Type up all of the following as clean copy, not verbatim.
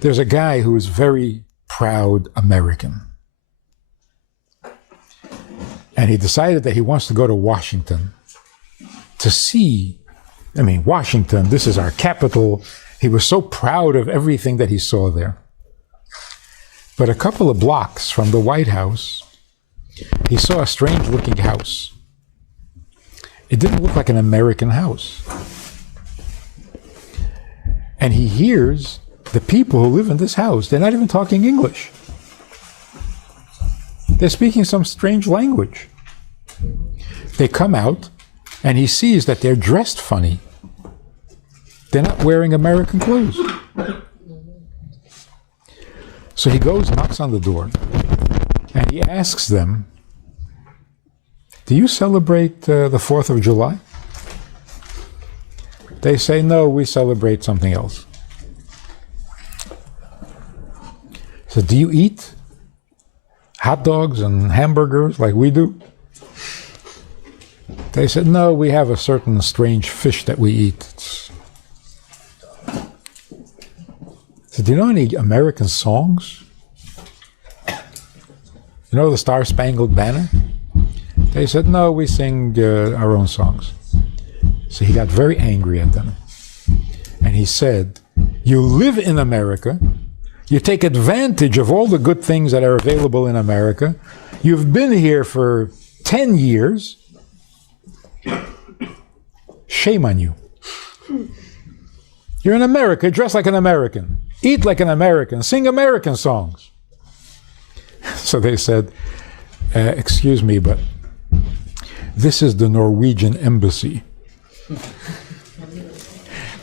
There's a guy who is very proud American. And he decided that he wants to go to Washington to see, Washington, this is our capital. He was so proud of everything that he saw there. But a couple of blocks from the White House, he saw a strange-looking house. It didn't look like an American house. And he hears the people who live in this house, they're not even talking English. They're speaking some strange language. They come out, and he sees that they're dressed funny. They're not wearing American clothes. So he goes, knocks on the door, and he asks them, do you celebrate the 4th of July? They say, no, we celebrate something else. So do you eat hot dogs and hamburgers like we do? They said, no, we have a certain strange fish that we eat. So do you know any American songs? You know the Star Spangled Banner? They said, no, we sing our own songs. So he got very angry at them. And he said, you live in America. You take advantage of all the good things that are available in America. You've been here for 10 years. Shame on you. You're in America, dress like an American, eat like an American, sing American songs. So they said, excuse me, but this is the Norwegian embassy.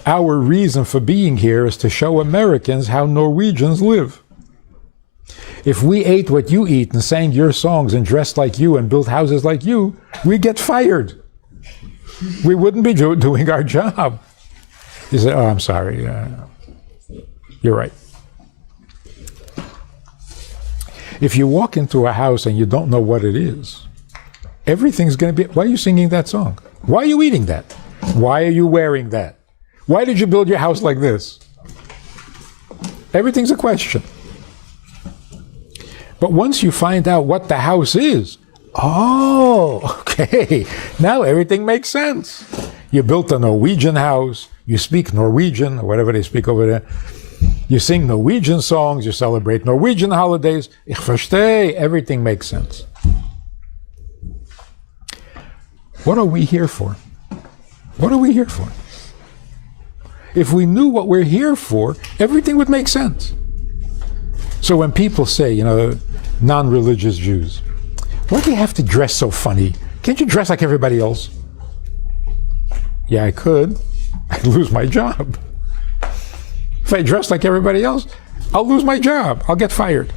Our reason for being here is to show Americans how Norwegians live. If we ate what you eat and sang your songs and dressed like you and built houses like you, we get fired. We wouldn't be doing our job. He said, oh, I'm sorry. You're right. If you walk into a house and you don't know what it is, everything's going to be, why are you singing that song? Why are you eating that? Why are you wearing that? Why did you build your house like this? Everything's a question. But once you find out what the house is, oh, okay, now everything makes sense. You built a Norwegian house, you speak Norwegian, or whatever they speak over there. You sing Norwegian songs, you celebrate Norwegian holidays. Ich verstehe, everything makes sense. What are we here for? What are we here for? If we knew what we're here for, everything would make sense. So when people say, non-religious Jews, why do you have to dress so funny? Can't you dress like everybody else? Yeah, I could. I'd lose my job. If I dress like everybody else, I'll lose my job. I'll get fired.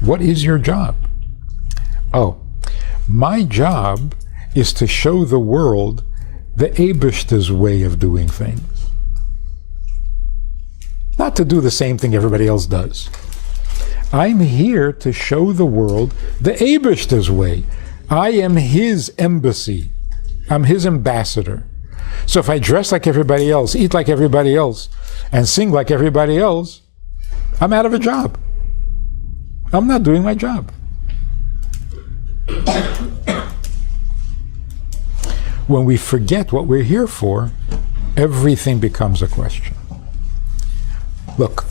What is your job? Oh, my job is to show the world the Eibishter's way of doing things. Not to do the same thing everybody else does. I'm here to show the world the Eibishter's way. I am his embassy. I'm his ambassador. So if I dress like everybody else, eat like everybody else, and sing like everybody else, I'm out of a job. I'm not doing my job. When we forget what we're here for, everything becomes a question. Look,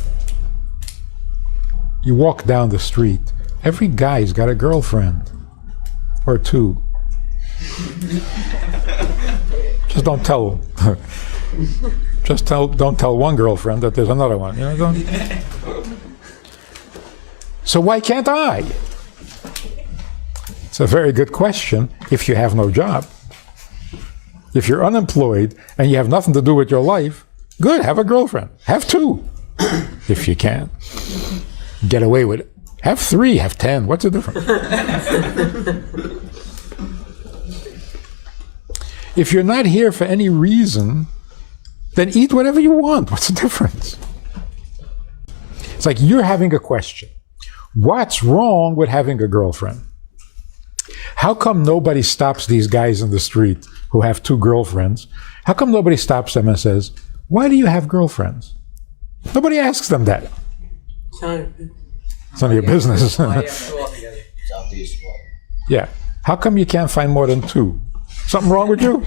you walk down the street, every guy's got a girlfriend or two. Just don't tell. Don't tell one girlfriend that there's another one. So why can't I? It's a very good question if you have no job. If you're unemployed and you have nothing to do with your life, good, have a girlfriend. Have two, if you can. Get away with it. Have 3, have 10. What's the difference? If you're not here for any reason, then eat whatever you want. What's the difference? It's like you're having a question. What's wrong with having a girlfriend? How come nobody stops these guys in the street who have 2 girlfriends? How come nobody stops them and says, why do you have girlfriends? Nobody asks them that. It's none of your business. Yeah. How come you can't find more than 2? Something wrong with you?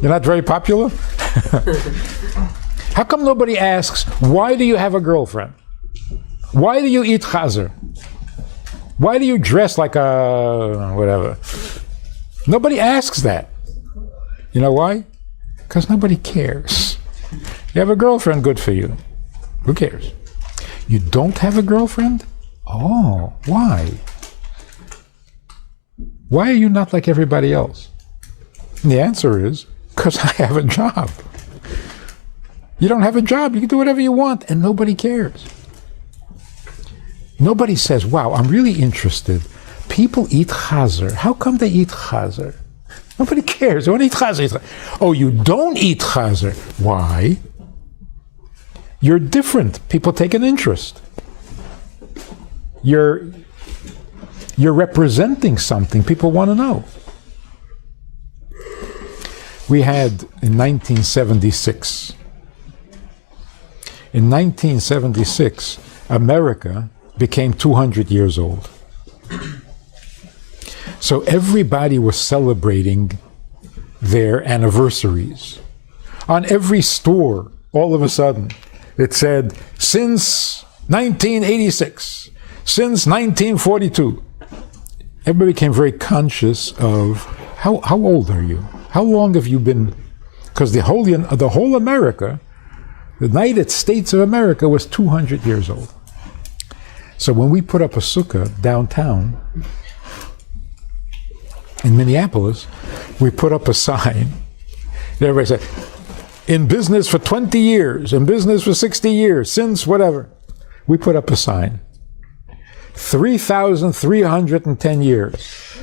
You're not very popular? How come nobody asks, why do you have a girlfriend? Why do you eat chazer? Why do you dress like a whatever? Nobody asks that. You know why? Because nobody cares. You have a girlfriend, good for you. Who cares? You don't have a girlfriend? Oh, why? Why are you not like everybody else? And the answer is, because I have a job. You don't have a job, you can do whatever you want, and nobody cares. Nobody says, wow, I'm really interested. People eat chazer. How come they eat chazer? Nobody cares. They want to eat chazer. Oh, you don't eat chazer. Why? You're different. People take an interest. You're representing something. People want to know. We had in 1976. In 1976, America became 200 years old. So everybody was celebrating their anniversaries. On every store, all of a sudden, it said, since 1986, since 1942. Everybody became very conscious of how old are you? How long have you been? Because the whole America, the United States of America was 200 years old. So when we put up a sukkah downtown in Minneapolis, we put up a sign. Everybody said, in business for 20 years, in business for 60 years, since whatever. We put up a sign. 3,310 years.